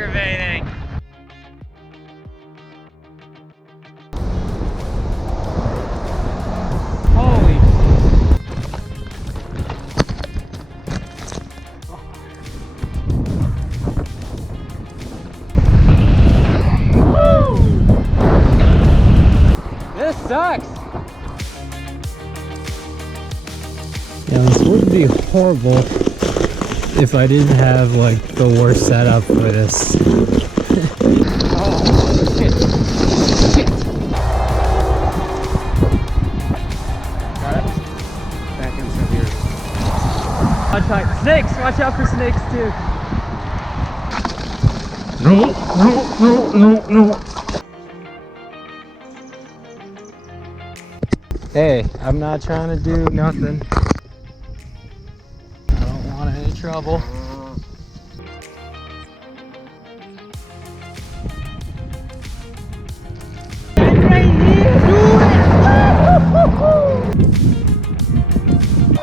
aggravating. Holy. This sucks. Yeah, this would be horrible if I didn't have like the worst setup for this. Oh shit! Shit! Got it. Back in some here. Snakes! Watch out for snakes too. No. Hey, I'm not trying to do nothing. I don't want any trouble.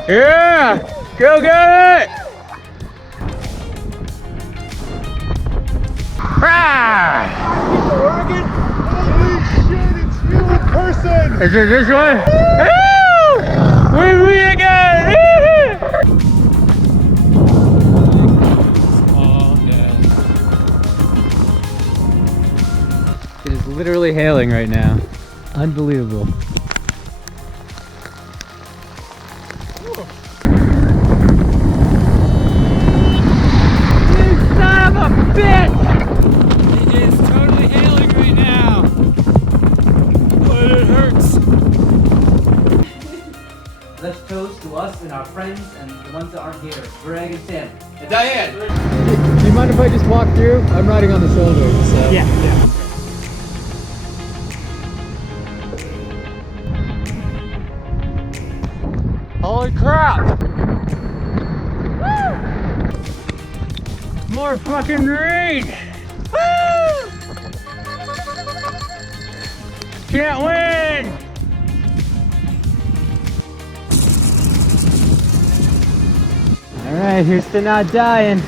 Yeah! Go get it! Ah! Holy shit, it's you in person! Is it this one? Woo! Where we again? It is literally hailing right now. Unbelievable. It is totally hailing right now. But it hurts. Let's toast to us and our friends and the ones that aren't here. Greg and Tim. And Diane! Do you mind if I just walk through? I'm riding on the shoulder, so. Yeah. Holy crap! Woo! More fucking rain! Woo! Can't win! Alright, here's to not dying.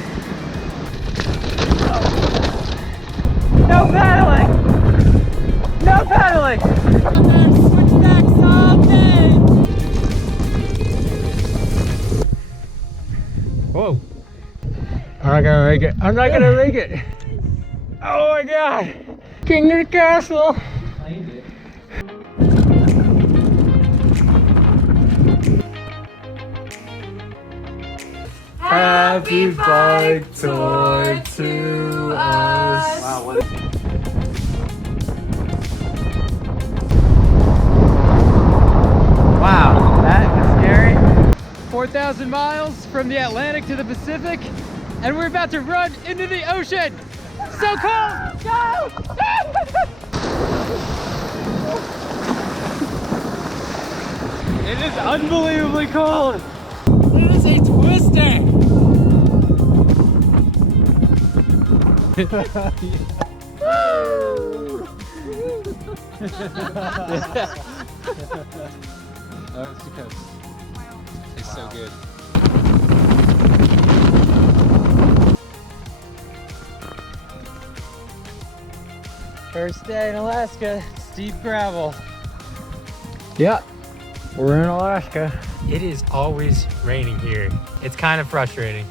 No paddling! No paddling! Switchbacks all day! Whoa. I'm not gonna make it. I'm not gonna make it. Oh my god. King to the castle. Happy bike tour to us. Wow, what? Wow, that is scary. 4,000 miles from the Atlantic to the Pacific, and we're about to run into the ocean. So cold! Go! It is unbelievably cold. It is a twister. That's because it's so good. First day in Alaska, steep gravel. Yeah, we're in Alaska. It is always raining here. It's kind of frustrating.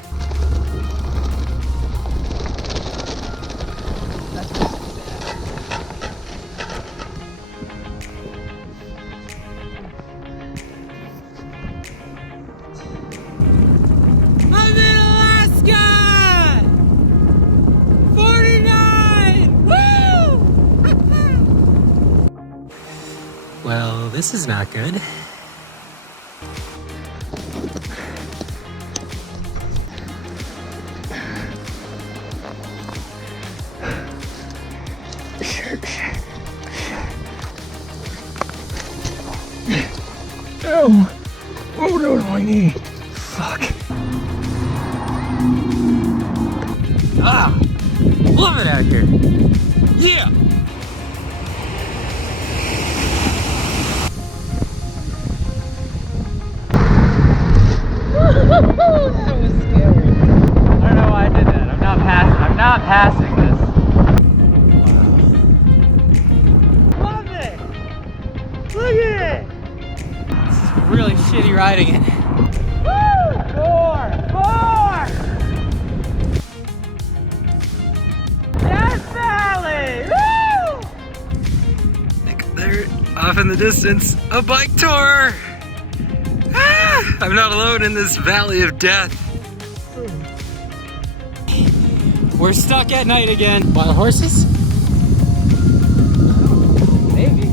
I'm in Alaska! 49! Woo! Well, this is not good. Oh! Oh no, my knee! Fuck! Ah! Love it out here! Yeah! That was scary. I don't know why I did that. I'm not passing this. riding it. There, off in the distance, a bike tour! Ah, I'm not alone in this valley of death. We're stuck at night again. Wild horses? Maybe.